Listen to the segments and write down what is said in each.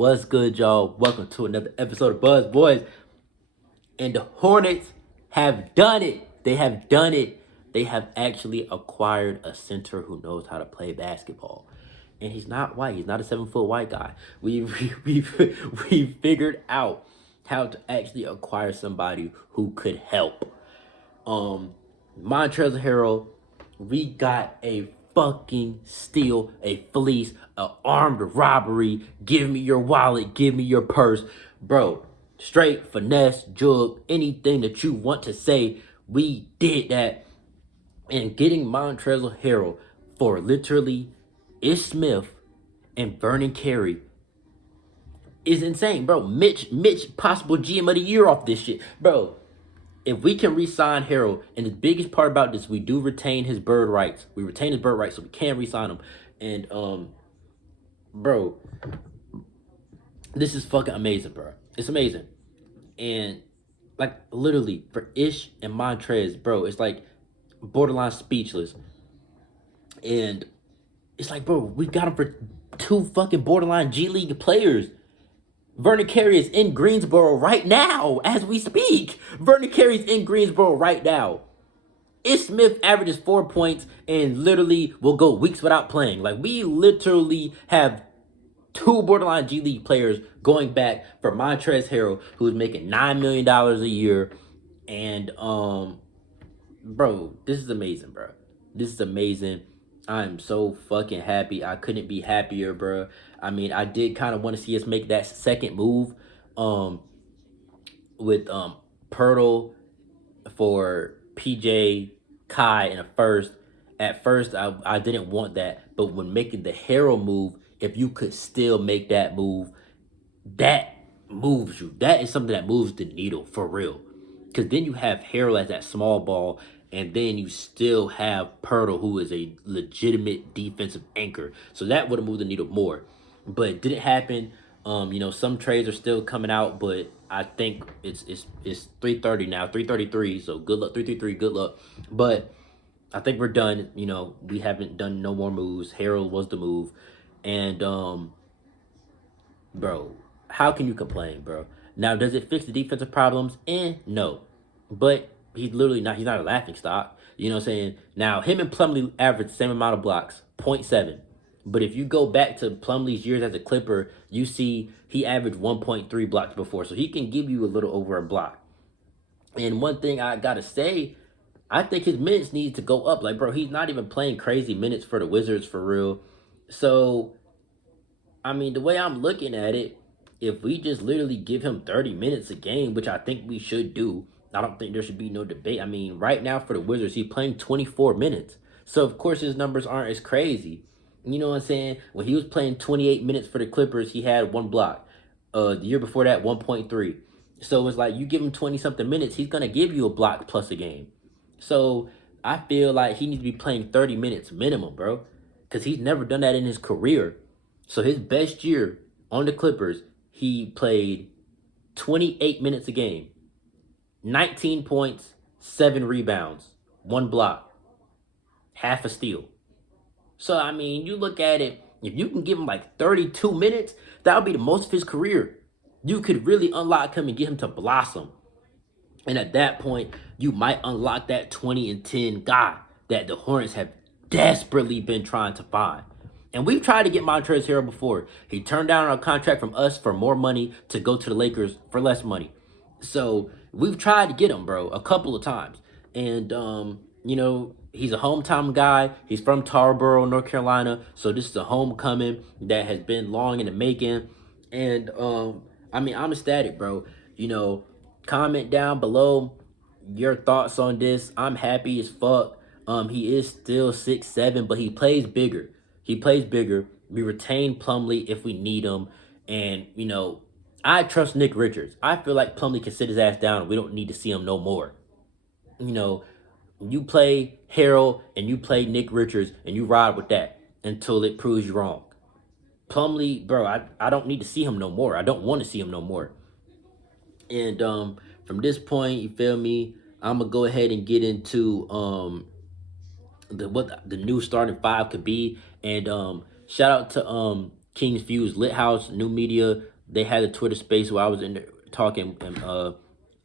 What's good, y'all? Welcome to another episode of Buzz Boys. And the Hornets have done it. They have done it. They have actually acquired a center who knows how to play basketball. And he's not white. He's not a 7-foot white guy. We've figured out how to actually acquire somebody who could help. Montrezl Harrell, we got a fucking steal, a fleece, a armed robbery. Give me your wallet, give me your purse. Bro, straight finesse, jug, anything that you want to say, we did that. And getting Montrezl Harrell for literally Ish Smith and Vernon Carey is insane, bro. Mitch, possible GM of the year off this shit. Bro, if we can re-sign Harrell, and the biggest part about this, we do retain his bird rights. We retain his bird rights, so we can re-sign him. And bro, this is fucking amazing, bro. It's amazing. And like literally for Ish and Montrez, bro, it's like borderline speechless. And it's like, bro, we got him for two fucking borderline G League players. Vernon Carey is in Greensboro right now as we speak. Vernon Carey is in Greensboro right now. Ish Smith averages 4 points and literally will go weeks without playing. Like, we literally have two borderline G League players going back for Montrezl Harrell, who's making $9 million a year. And, bro, this is amazing, bro. This is amazing. I'm so fucking happy. I couldn't be happier, bro. I mean, I did kind of want to see us make that second move with Pirtle for PJ, Kai, and a first. At first, I didn't want that. But when making the Harrell move, if you could still make that move, that moves you. That is something that moves the needle for real. Because then you have Harrell as that small ball, and then you still have Pirtle, who is a legitimate defensive anchor. So that would have moved the needle more. But it didn't happen. Some trades are still coming out, but I think it's 3:30 now, 3:33. So good luck, 3:33. Good luck. But I think we're done. We haven't done no more moves. Harrell was the move, and bro, how can you complain, bro? Now, does it fix the defensive problems? No, but he's literally not. He's not a laughing stock. You know what I'm saying? Now, him and Plumlee average the same amount of blocks, 0.7. But if you go back to Plumlee's years as a Clipper, you see he averaged 1.3 blocks before. So he can give you a little over a block. And one thing I got to say, I think his minutes need to go up. Like, bro, he's not even playing crazy minutes for the Wizards for real. So, I mean, the way I'm looking at it, if we just literally give him 30 minutes a game, which I think we should do, I don't think there should be no debate. I mean, right now for the Wizards, he's playing 24 minutes. So, of course, his numbers aren't as crazy. You know what I'm saying? When he was playing 28 minutes for the Clippers, he had 1 block. The year before that, 1.3. So it's like you give him 20-something minutes, he's going to give you a block plus a game. So I feel like he needs to be playing 30 minutes minimum, bro. Because he's never done that in his career. So his best year on the Clippers, he played 28 minutes a game. 19 points, 7 rebounds, 1 block, half a steal. So, I mean, you look at it, if you can give him like 32 minutes, that would be the most of his career. You could really unlock him and get him to blossom. And at that point, you might unlock that 20 and 10 guy that the Hornets have desperately been trying to find. And we've tried to get Montrezl Harrell before. He turned down a contract from us for more money to go to the Lakers for less money. So we've tried to get him, bro, a couple of times. And, he's a hometown guy. He's from Tarboro, North Carolina. So this is a homecoming that has been long in the making. And, I'm ecstatic, bro. Comment down below your thoughts on this. I'm happy as fuck. He is still 6'7", but he plays bigger. We retain Plumlee if we need him. And, I trust Nick Richards. I feel like Plumlee can sit his ass down and we don't need to see him no more. You play Harrell and you play Nick Richards and you ride with that until it proves you wrong. Plumlee, bro, I don't need to see him no more. I don't want to see him no more. And from this point, you feel me, I'm going to go ahead and get into what the new starting five could be. And shout out to King's Fuse, Lit House, New Media. They had a Twitter space where I was in there talking, and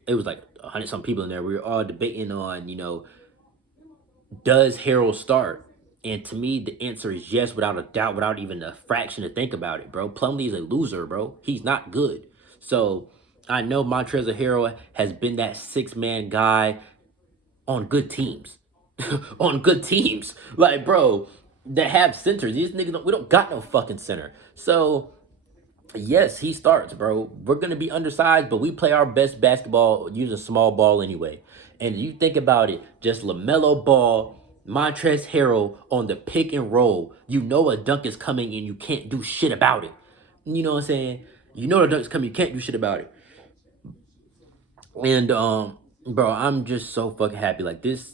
it was like 100 some people in there. We were all debating on, does Harrell start? And to me, the answer is yes, without a doubt, without even a fraction to think about it, bro. Plumlee is a loser, bro. He's not good. So I know Montrezl Harrell has been that 6-man guy on good teams. On good teams. Like, bro, that have centers. These niggas, we don't got no fucking center. So yes, he starts, bro. We're gonna be undersized, but we play our best basketball using small ball anyway. And you think about it, just LaMelo Ball, Montrezl Harrell on the pick and roll. You know a dunk is coming and you can't do shit about it. You know what I'm saying? You know the dunk's coming, you can't do shit about it. And bro, I'm just so fucking happy. Like, this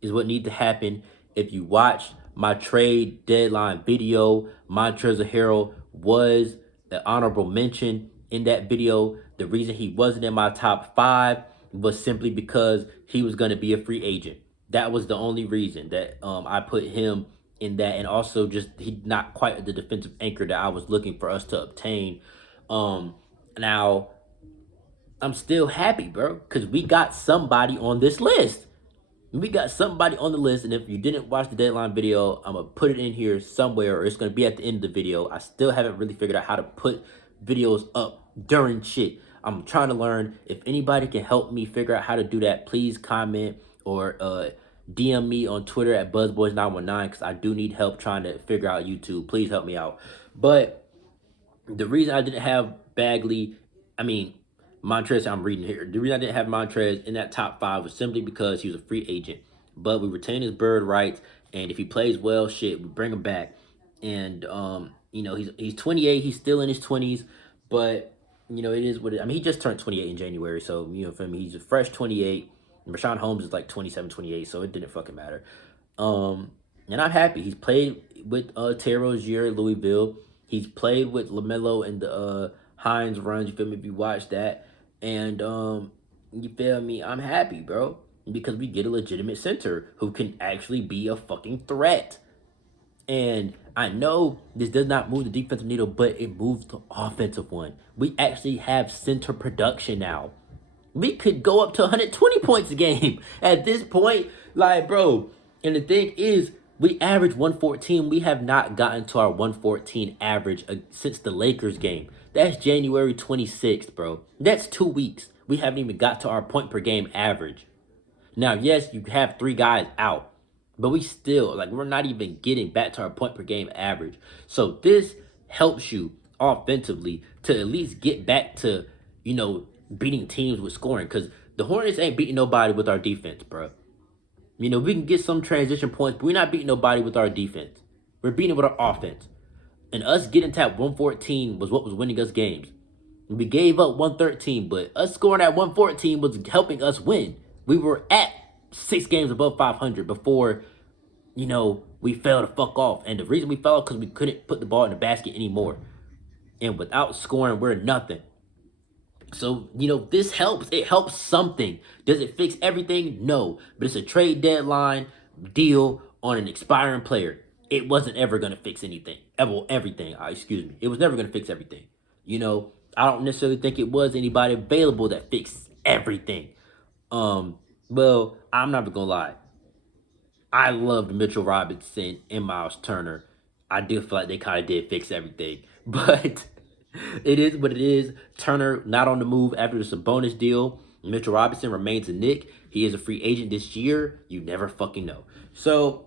is what needs to happen. If you watch my trade deadline video, Montrezl Harrell was an honorable mention in that video. The reason he wasn't in my top 5 was simply because he was going to be a free agent. That was the only reason that I put him in that, and also just he not quite the defensive anchor that I was looking for us to obtain. Now I'm still happy, bro, because we got somebody on this list. We got somebody on the list, and if you didn't watch the deadline video, I'm going to put it in here somewhere, or it's going to be at the end of the video. I still haven't really figured out how to put videos up during shit. I'm trying to learn. If anybody can help me figure out how to do that, please comment or DM me on Twitter at BuzzBoys919, because I do need help trying to figure out YouTube. Please help me out. But the reason I didn't have Montrez, I'm reading here. The reason I didn't have Montrez in that top 5 was simply because he was a free agent. But we retain his bird rights, and if he plays well, shit, we bring him back. And he's 28, he's still in his 20s, but it is what it is. I mean, he just turned 28 in January, so for me, he's a fresh 28. And Rashawn Holmes is like 27, 28, so it didn't fucking matter. And I'm happy. He's played with Terry Rozier at Louisville. He's played with LaMelo and the Hines runs, you feel me, if you watch that. And you feel me, I'm happy, bro, because we get a legitimate center who can actually be a fucking threat. And I know this does not move the defensive needle, but it moves the offensive one. We actually have center production now. We could go up to 120 points a game at this point. Like, bro, and the thing is, we average 114. We have not gotten to our 114 average since the Lakers game. That's January 26th, bro. That's 2 weeks. We haven't even got to our point per game average. Now, yes, you have 3 guys out, but we still, we're not even getting back to our point per game average. So this helps you offensively to at least get back to, beating teams with scoring, because the Hornets ain't beating nobody with our defense, bro. We can get some transition points, but we're not beating nobody with our defense. We're beating with our offense. And us getting to 114 was what was winning us games. We gave up 113, but us scoring at 114 was helping us win. We were at 6 games above 500 before, we fell the fuck off. And the reason we fell off because we couldn't put the ball in the basket anymore. And without scoring, we're nothing. So, this helps. It helps something. Does it fix everything? No. But it's a trade deadline deal on an expiring player. It wasn't ever going to fix anything. Everything. It was never going to fix everything. I don't necessarily think it was anybody available that fixed everything. Well, I'm not going to lie. I loved Mitchell Robinson and Miles Turner. I do feel like they kind of did fix everything. But it is what it is. Turner not on the move after the Sabonis deal. Mitchell Robinson remains a Knick. He is a free agent this year. You never fucking know. So,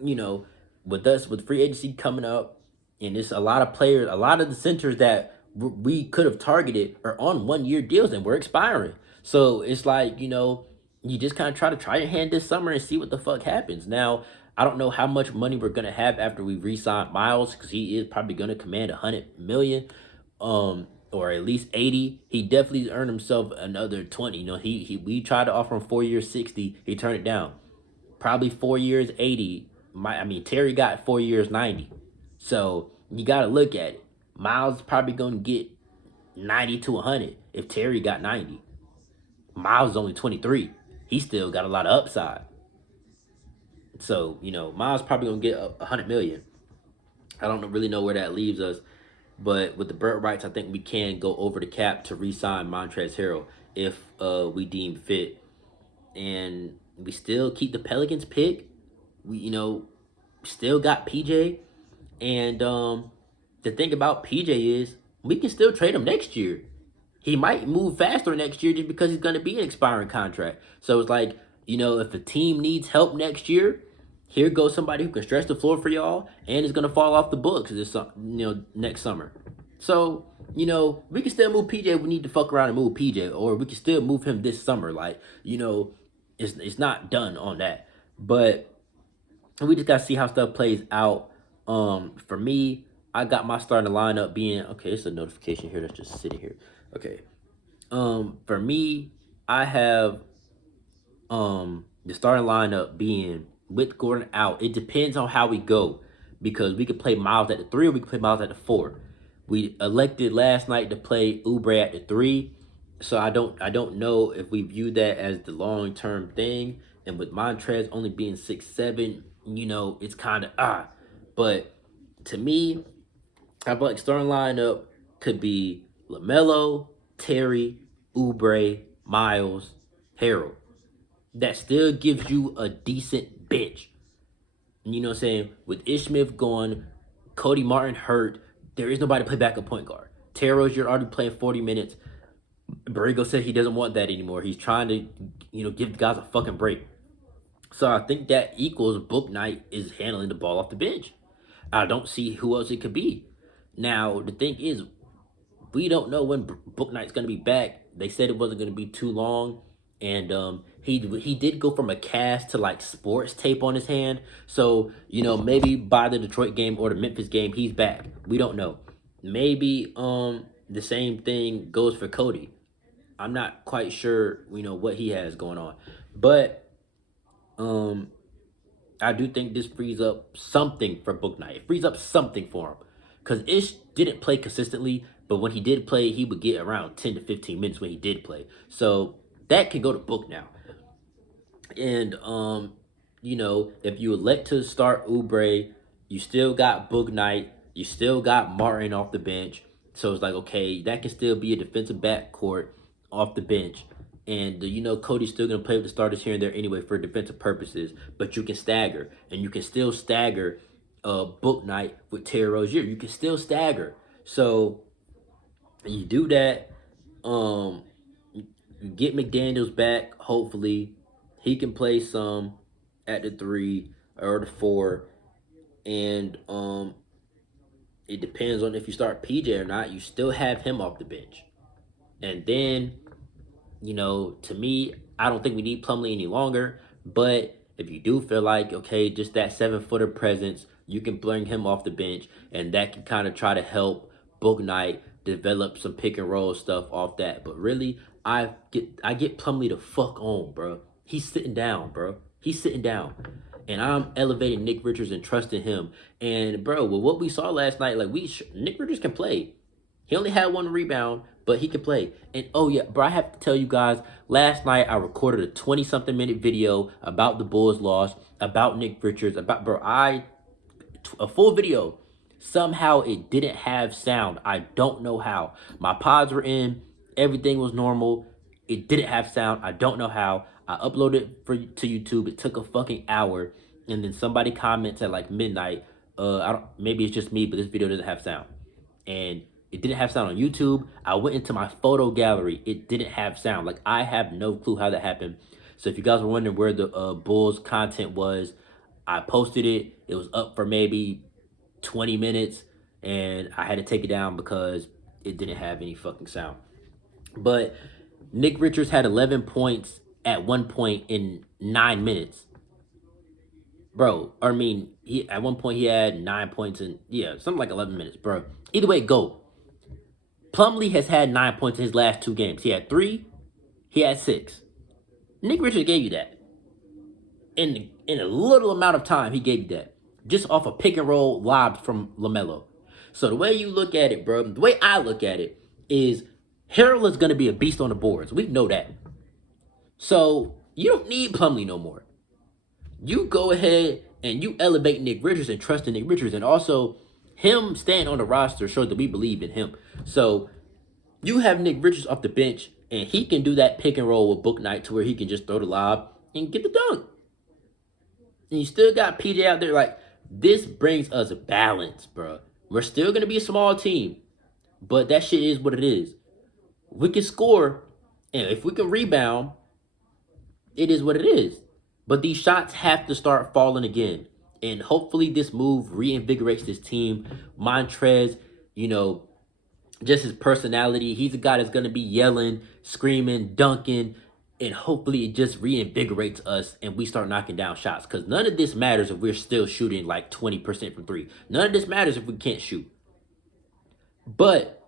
with free agency coming up, and it's a lot of players, a lot of the centers that we could have targeted are on 1-year deals and we're expiring. So it's like, you just kind of try your hand this summer and see what the fuck happens. Now, I don't know how much money we're going to have after we re-sign Miles, because he is probably going to command $100 million. Or at least 80. He definitely earned himself another 20. We tried to offer him 4 years 60. He turned it down. Probably 4 years 80. Terry got 4 years 90. So you got to look at it. Miles probably going to get 90 to 100 if Terry got 90. Miles is only 23. He still got a lot of upside. So, Miles probably going to get $100 million. I don't really know where that leaves us. But with the bird rights, I think we can go over the cap to re-sign Montrezl Harrell if we deem fit, and we still keep the Pelicans pick. We still got PJ, and the thing about PJ is we can still trade him next year. He might move faster next year just because he's going to be an expiring contract. So it's like, if a team needs help next year, here goes somebody who can stretch the floor for y'all and is going to fall off the books next summer. So, we can still move PJ if we need to fuck around and move PJ, or we can still move him this summer. Like, it's not done on that. But we just got to see how stuff plays out. For me, I got my starting lineup being, okay, it's a notification here that's just sitting here. Okay. For me, I have the starting lineup being with Gordon out. It depends on how we go, because we could play Miles at the 3 or we could play Miles at the 4. We elected last night to play Oubre at the 3, so I don't know if we view that as the long-term thing. And with Montrez only being 6'7", it's kind of But to me, I feel like starting lineup could be LaMelo, Terry, Oubre, Miles, Harrell. That still gives you a decent bench. You know what I'm saying? With Ish Smith gone, Cody Martin hurt, there is nobody to play backup point guard. Terrell's, you're already playing 40 minutes. Borrego said he doesn't want that anymore. He's trying to, give the guys a fucking break. So I think that equals Book Knight is handling the ball off the bench. I don't see who else it could be. Now, the thing is, we don't know when Book Knight's going to be back. They said it wasn't going to be too long. And he did go from a cast to like sports tape on his hand. So, maybe by the Detroit game or the Memphis game, he's back. We don't know. Maybe the same thing goes for Cody. I'm not quite sure, what he has going on. But I do think this frees up something for Book Knight. It frees up something for him. Because Ish didn't play consistently, but when he did play, he would get around 10 to 15 minutes when he did play. So that can go to Book now. And, if you elect to start Oubre, you still got Book Knight. You still got Martin off the bench. So it's like, okay, that can still be a defensive backcourt off the bench. And, Cody's still going to play with the starters here and there anyway for defensive purposes. But you can stagger. And you can still stagger Book Knight with Terry Rozier. You can still stagger. So you do that. You get McDaniels back, hopefully. He can play some at the 3 or the 4. And it depends on if you start PJ or not. You still have him off the bench. And then, to me, I don't think we need Plumlee any longer. But if you do feel like, okay, just that 7-footer presence, you can bring him off the bench. And that can kind of try to help Book Knight develop some pick and roll stuff off that. But really, I get Plumlee to fuck on, bro. He's sitting down, bro. He's sitting down. And I'm elevating Nick Richards and trusting him. And, bro, with what we saw last night, like, Nick Richards can play. He only had 1 rebound, but he can play. And, oh, yeah, bro, I have to tell you guys, last night I recorded a 20-something minute video about the Bulls' loss, about Nick Richards, a full video. Somehow it didn't have sound. I don't know how. My pods were in. Everything was normal. It didn't have sound. I don't know how. I uploaded it to YouTube. It took a fucking hour. And then somebody comments at like midnight. Maybe it's just me, but this video doesn't have sound. And it didn't have sound on YouTube. I went into my photo gallery. It didn't have sound. Like, I have no clue how that happened. So if you guys were wondering where the Bulls content was, I posted it. It was up for maybe 20 minutes. And I had to take it down because it didn't have any fucking sound. But Nick Richards had 11 points at one point in 9 minutes. Bro, at one point he had 9 points in, something like 11 minutes, bro. Either way, go. Plumlee has had 9 points in his last 2 games. He had 3, he had 6. Nick Richards gave you that. In a little amount of time, he gave you that. Just off a pick and roll lob from LaMelo. So the way you look at it, bro, the way I look at it is Harrell is going to be a beast on the boards. We know that. So you don't need Plumlee no more. You go ahead and you elevate Nick Richards and trust in Nick Richards. And also, Him staying on the roster shows that we believe in him. So you have Nick Richards off the bench, and he can do that pick and roll with Book Knight to where he can just throw the lob and get the dunk. And you still got PJ out there. Like, this brings us balance, bro. We're still going to be a small team, but that shit is what it is. We can score, and if we can rebound, it is what it is. But these shots have to start falling again. And hopefully this move reinvigorates this team. Montrez, just his personality. He's a guy that's going to be yelling, screaming, dunking, and hopefully it just reinvigorates us and we start knocking down shots. Because none of this matters if we're still shooting like 20% from three. None of this matters if we can't shoot. But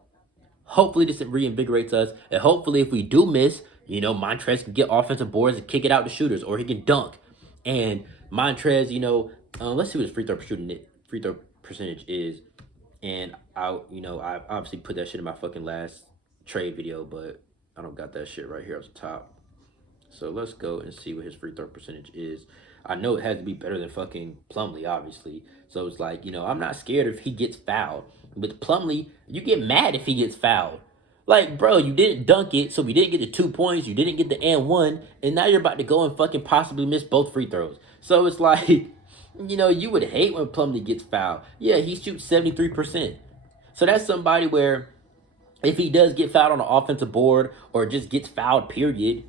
hopefully this reinvigorates us. And hopefully if we do miss, Montrez can get offensive boards and kick it out to shooters, or he can dunk. And Montrez, let's see what his free throw percentage is. And I obviously put that shit in my fucking last trade video, but I don't got that shit right here at the top. So let's go and see what his free throw percentage is. I know it has to be better than fucking Plumlee, obviously. So it's like, I'm not scared if he gets fouled. But Plumlee, you get mad if he gets fouled. Like, bro, you didn't dunk it, so we didn't get the 2 points. You didn't get the and 1, and now you're about to go and fucking possibly miss both free throws. So it's like, you would hate when Plumlee gets fouled. Yeah, he shoots 73%. So that's somebody where if he does get fouled on the offensive board or just gets fouled, period,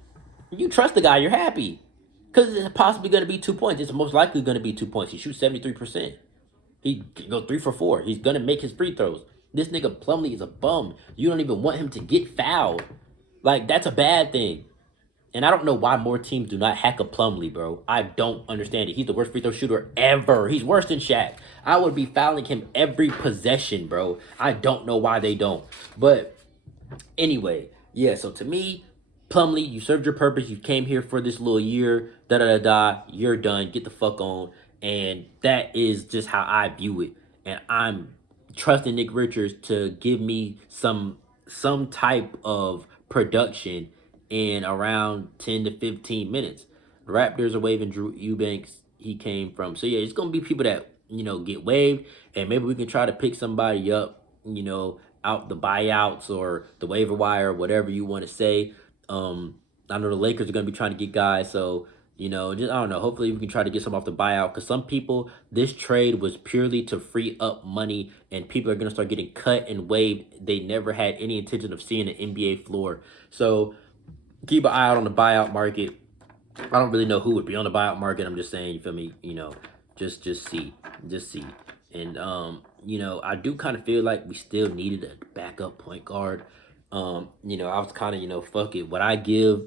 you trust the guy, you're happy. Because it's possibly going to be 2 points. It's most likely going to be 2 points. He shoots 73%. He can go 3 for 4. He's going to make his free throws. This nigga Plumlee is a bum. You don't even want him to get fouled. Like, that's a bad thing. And I don't know why more teams do not hack a Plumlee, bro. I don't understand it. He's the worst free throw shooter ever. He's worse than Shaq. I would be fouling him every possession, bro. I don't know why they don't. But anyway, yeah, so to me, Plumlee, you served your purpose. You came here for this little year. Da-da-da-da. You're done. Get the fuck on. And that is just how I view it. And I'm trusting Nick Richards to give me some type of production in around 10 to 15 minutes. The Raptors are waiving Drew Eubanks. He came from. So, yeah, it's going to be people that, get waived. And maybe we can try to pick somebody up, out the buyouts or the waiver wire, whatever you want to say. I know the Lakers are going to be trying to get guys. So, just, I don't know. Hopefully we can try to get some off the buyout. Because some people, this trade was purely to free up money. And people are going to start getting cut and waived. They never had any intention of seeing an NBA floor. So keep an eye out on the buyout market. I don't really know who would be on the buyout market. I'm just saying, you feel me? Just see. And, I do kind of feel like we still needed a backup point guard. I was kind of, fuck it. Would I give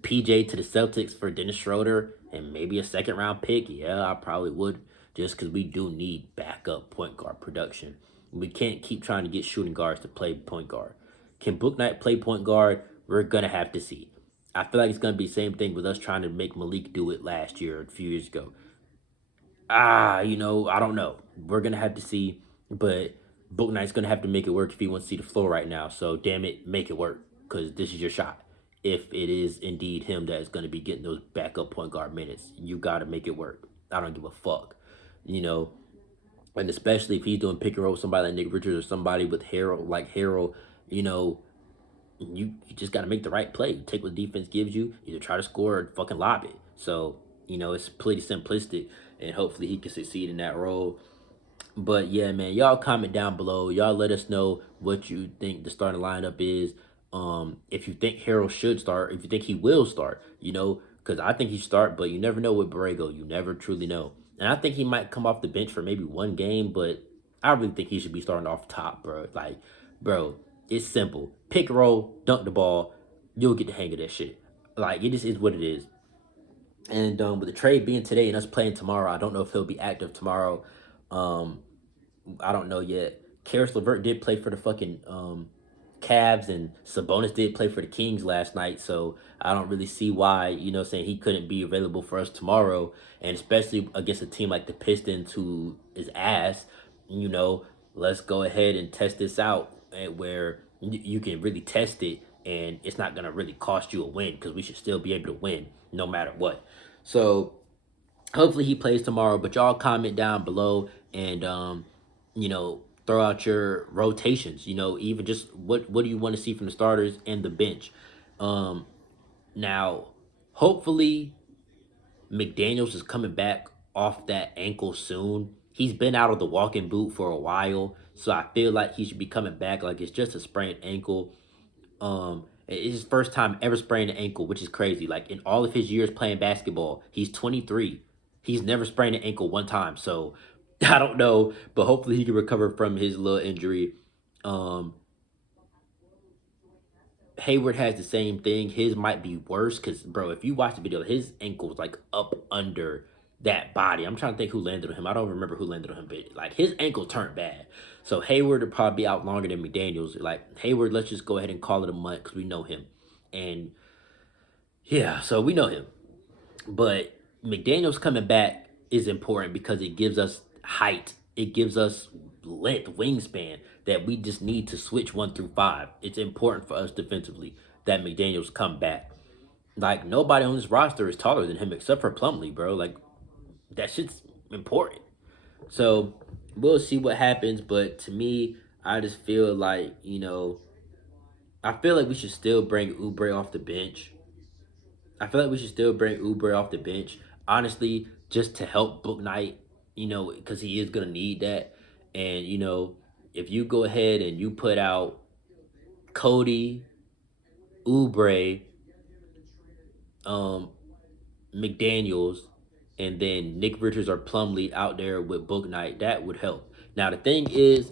PJ to the Celtics for Dennis Schroeder and maybe a second round pick? Yeah, I probably would, just because we do need backup point guard production. We can't keep trying to get shooting guards to play point guard. Can Book Knight play point guard? We're going to have to see. I feel like it's going to be the same thing with us trying to make Malik do it last year or a few years ago. I don't know. We're going to have to see, but Book Knight's going to have to make it work if he wants to see the floor right now. So, damn it, make it work, because this is your shot. If it is indeed him that is going to be getting those backup point guard minutes, you got to make it work. I don't give a fuck, and especially if he's doing pick and roll with somebody like Nick Richards or somebody with Harrell, you just got to make the right play. Take what defense gives you, either try to score or fucking lob it. So, it's pretty simplistic, and hopefully he can succeed in that role. But, yeah, man, y'all comment down below. Y'all let us know what you think the starting lineup is. If you think Harrell should start, if you think he will start, because I think he should start, but you never know with Borrego. You never truly know. And I think he might come off the bench for maybe one game, but I really think he should be starting off top, bro. Like, bro, it's simple. Pick and roll, dunk the ball. You'll get the hang of that shit. Like, it just is what it is. And with the trade being today and us playing tomorrow, I don't know if he'll be active tomorrow. I don't know yet. Karis LeVert did play for the fucking Cavs, and Sabonis did play for the Kings last night, so I don't really see why, saying he couldn't be available for us tomorrow, and especially against a team like the Pistons, who is ass. Let's go ahead and test this out, where you can really test it, and it's not going to really cost you a win, because we should still be able to win no matter what. So hopefully he plays tomorrow, but y'all comment down below, and throw out your rotations. Even just what do you want to see from the starters and the bench. Um, Now, hopefully, McDaniels is coming back off that ankle soon. He's been out of the walking boot for a while, so I feel like he should be coming back. Like it's just a sprained ankle. It's his first time ever spraining an ankle, which is crazy. Like in all of his years playing basketball, he's 23. He's never sprained an ankle one time. So I don't know, but hopefully he can recover from his little injury. Um, Hayward has the same thing. His might be worse because, bro, if you watch the video, his ankle's like up under that body. I'm trying to think who landed on him. I don't remember who landed on him, but like his ankle turned bad. So Hayward will probably be out longer than McDaniels. Like Hayward, let's just go ahead and call it a month because we know him. And yeah, so we know him. But McDaniels coming back is important because it gives us height. It gives us length, wingspan that we just need to switch 1 through 5. It's important for us defensively that McDaniels come back. Like nobody on this roster is taller than him except for Plumlee, bro. Like that shit's important. So we'll see what happens. But to me, I just feel like, I feel like we should still bring Oubre off the bench. I feel like we should still bring Oubre off the bench, honestly, just to help Book Knight, because he is gonna need that. And if you go ahead and you put out Cody, Oubre, um, McDaniels, and then Nick Richards or Plumlee out there with Book Knight, that would help. Now the thing is,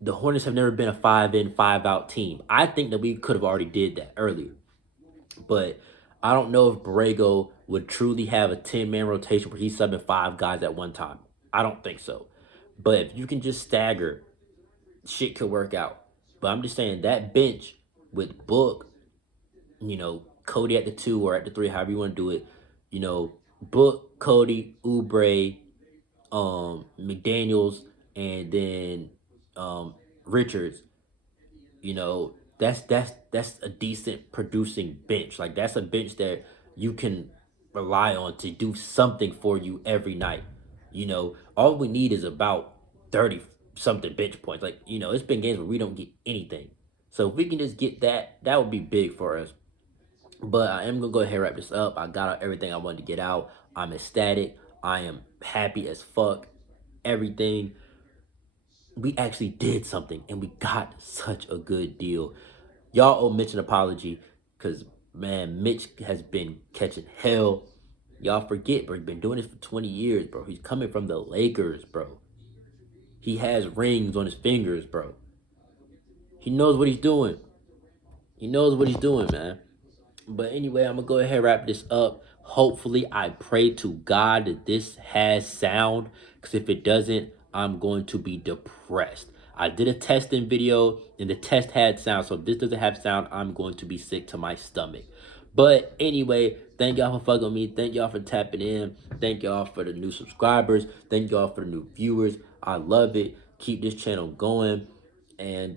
the Hornets have never been a 5-in, 5-out team. I think that we could have already did that earlier. But I don't know if Borrego would truly have a 10-man rotation where he's subbing 5 guys at one time. I don't think so. But if you can just stagger, shit could work out. But I'm just saying that bench with Book, Cody at the 2 or at the 3, however you want to do it, Book, Cody, Oubre, McDaniels, and then Richards, that's a decent producing bench. Like that's a bench that you can rely on to do something for you every night. All we need is about 30 something bench points. Like, it's been games where we don't get anything. So if we can just get that, that would be big for us. But I am gonna go ahead and wrap this up. I got out everything I wanted to get out. I'm ecstatic. I am happy as fuck. Everything. We actually did something and we got such a good deal. Y'all owe Mitch an apology because, man, Mitch has been catching hell. Y'all forget, bro. He's been doing this for 20 years, bro. He's coming from the Lakers, bro. He has rings on his fingers, bro. He knows what he's doing. He knows what he's doing, man. But anyway, I'm going to go ahead and wrap this up. Hopefully, I pray to God that this has sound. Because if it doesn't, I'm going to be depressed. I did a testing video, and the test had sound. So if this doesn't have sound, I'm going to be sick to my stomach. But anyway, thank y'all for fucking with me. Thank y'all for tapping in. Thank y'all for the new subscribers. Thank y'all for the new viewers. I love it. Keep this channel going. And,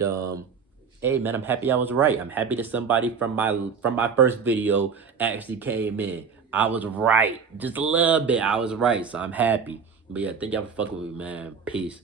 hey man, I'm happy I was right. I'm happy that somebody from my first video actually came in. I was right. Just a little bit. I was right. So I'm happy. But yeah, thank y'all for fucking with me, man. Peace.